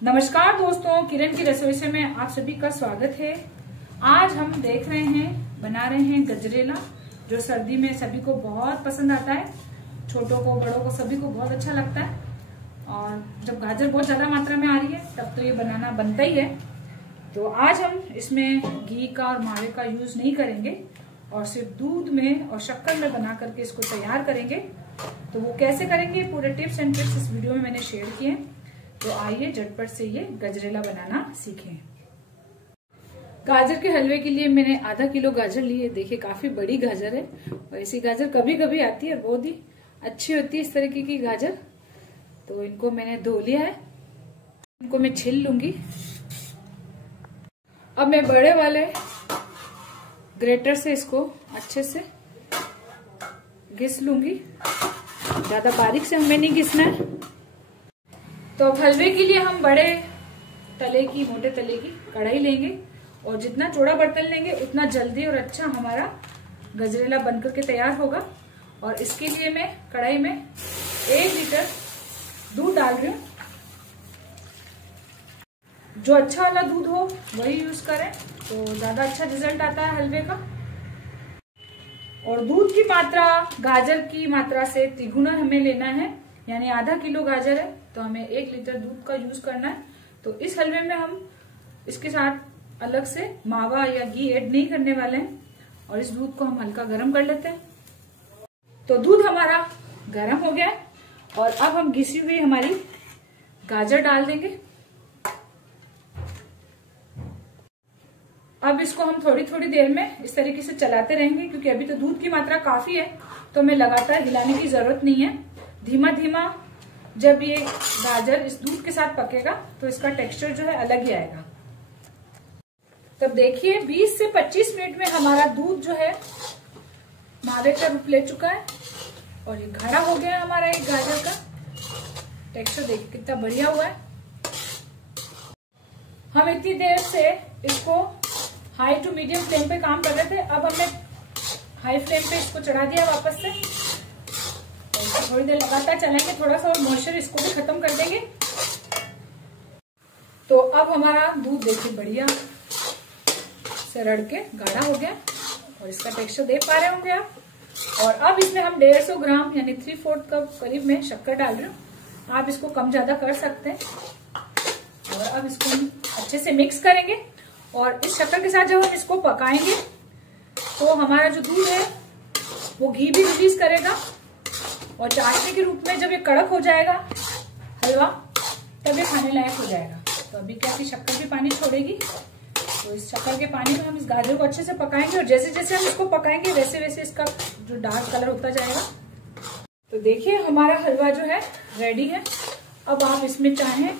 नमस्कार दोस्तों, किरण की रसोई से में आप सभी का स्वागत है। आज हम देख रहे हैं, बना रहे हैं गजरेला, जो सर्दी में सभी को बहुत पसंद आता है। छोटों को, बड़ों को, सभी को बहुत अच्छा लगता है। और जब गाजर बहुत ज्यादा मात्रा में आ रही है तब तो ये बनाना बनता ही है। तो आज हम इसमें घी का और मावे का यूज नहीं करेंगे और सिर्फ दूध में और शक्कर में बना करके इसको तैयार करेंगे। तो वो कैसे करेंगे, पूरे टिप्स एंड ट्रिक्स इस वीडियो में मैंने शेयर किए हैं। तो आइए झटपट से ये गजरेला बनाना सीखें। गाजर के हलवे के लिए मैंने आधा किलो गाजर ली है। देखिए काफी बड़ी गाजर है और ऐसी गाजर कभी कभी आती है, बहुत ही अच्छी होती है इस तरीके की गाजर। तो इनको मैंने धो लिया है, इनको मैं छील लूंगी। अब मैं बड़े वाले ग्रेटर से इसको अच्छे से घिस लूंगी। ज्यादा बारीक से हमें नहीं घिसना है। तो अब हलवे के लिए हम बड़े तले की, मोटे तले की कढ़ाई लेंगे और जितना चौड़ा बर्तन लेंगे उतना जल्दी और अच्छा हमारा गजरेला बनकर के तैयार होगा। और इसके लिए मैं कढ़ाई में 1 लीटर दूध डाल रही हूँ। जो अच्छा वाला दूध हो वही यूज करें, तो ज्यादा अच्छा रिजल्ट आता है हलवे का। और दूध की मात्रा गाजर की मात्रा से तिगुना हमें लेना है, यानी आधा किलो गाजर है तो हमें 1 लीटर दूध का यूज करना है। तो इस हलवे में हम इसके साथ अलग से मावा या घी ऐड नहीं करने वाले हैं। और इस दूध को हम हल्का गर्म कर लेते हैं। तो दूध हमारा गर्म हो गया है और अब हम घिसी हुई हमारी गाजर डाल देंगे। अब इसको हम थोड़ी थोड़ी देर में इस तरीके से चलाते रहेंगे, क्योंकि अभी तो दूध की मात्रा काफी है तो हमें लगातार हिलाने की जरूरत नहीं है। धीमा धीमा जब ये गाजर इस दूध के साथ पकेगा तो इसका टेक्सचर जो है अलग ही आएगा। तब देखिए 20 से 25 मिनट में हमारा दूध जो है मावे का रूप ले चुका है और ये गाढ़ा हो गया है हमारा एक गाजर का टेक्सचर। देखिए कितना बढ़िया हुआ है। हम इतनी देर से इसको हाई टू मीडियम फ्लेम पे काम कर रहे थे। अब हमने हाई फ्लेम पे इसको चढ़ा दिया वापस से। थोड़ी देर लगातार चलाएंगे, थोड़ा सा और मॉइस्चर इसको भी खत्म कर देंगे। तो अब हमारा दूध देखिए बढ़िया से रड़ के गाढ़ा हो गया और इसका टेक्सचर देख पा रहे होंगे आप। और अब इसमें हम 150 ग्राम यानी 3/4 कप करीब में शक्कर डाल रही हूँ। आप इसको कम ज्यादा कर सकते हैं। और अब इसको हम अच्छे से मिक्स करेंगे और इस शक्कर के साथ जब हम इसको पकाएंगे तो हमारा जो दूध है वो घी भी रिलीज करेगा और चाशनी के रूप में जब ये कड़क हो जाएगा हलवा तब ये खाने लायक हो जाएगा। तो अभी क्या कि शक्कर भी पानी छोड़ेगी, तो इस शक्कर के पानी में हम इस गाजर को अच्छे से पकाएंगे और जैसे जैसे हम इसको पकाएंगे वैसे वैसे इसका जो डार्क कलर होता जाएगा। तो देखिए हमारा हलवा जो है रेडी है। अब आप इसमें चाहें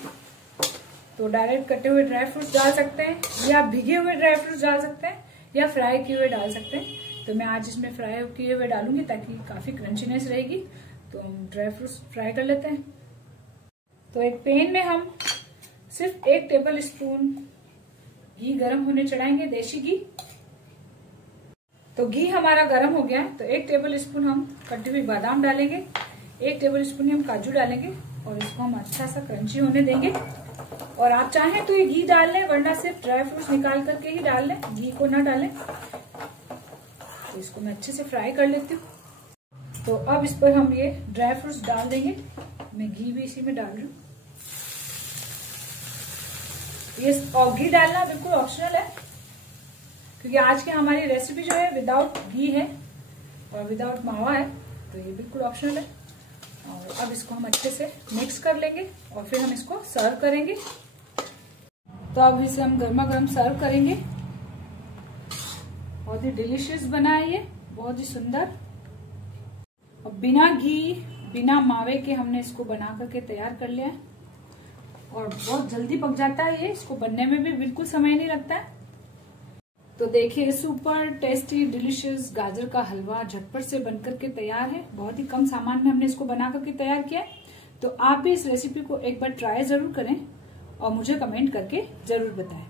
तो डायरेक्ट कटे हुए ड्राई फ्रूट्स डाल सकते हैं, या भिगे हुए ड्राई फ्रूट्स डाल सकते हैं, या फ्राई किए हुए डाल सकते हैं। तो मैं आज इसमें फ्राई किए हुए डालूंगी ताकि काफी क्रंचीनेस रहेगी। तो हम ड्राई फ्रूट्स फ्राई कर लेते हैं। तो एक पैन में हम सिर्फ 1 टेबल स्पून घी गर्म होने चढ़ाएंगे, देसी घी। तो घी हमारा गर्म हो गया है तो 1 टेबल स्पून हम कटी हुई बादाम डालेंगे, 1 टेबल स्पून हम काजू डालेंगे और इसको हम अच्छा सा क्रंची होने देंगे। और आप चाहें तो ये घी डाल लें, वरना सिर्फ ड्राई फ्रूट्स निकाल करके ही डाल लें, घी को ना डालें। तो इसको मैं अच्छे से फ्राई कर लेती हूँ। तो अब इस पर हम ये ड्राई फ्रूट्स डाल देंगे। मैं घी भी इसी में डाल रही हूँ। ये और घी डालना बिल्कुल ऑप्शनल है, क्योंकि आज की हमारी रेसिपी जो है विदाउट घी है और विदाउट मावा है, तो ये बिल्कुल ऑप्शनल है। और अब इसको हम अच्छे से मिक्स कर लेंगे और फिर हम इसको सर्व करेंगे। तो अब इसे हम गर्मा गर्म सर्व करेंगे। बहुत ही डिलीशियस बना है ये, बहुत ही सुंदर। और बिना घी बिना मावे के हमने इसको बना करके तैयार कर लिया है और बहुत जल्दी पक जाता है ये। इसको बनने में भी बिल्कुल समय नहीं लगता है। तो देखिए सुपर टेस्टी डिलीशियस गाजर का हलवा झटपट से बनकर के तैयार है। बहुत ही कम सामान में हमने इसको बना करके तैयार किया है। तो आप भी इस रेसिपी को एक बार ट्राई जरूर करें और मुझे कमेंट करके जरूर बताएं।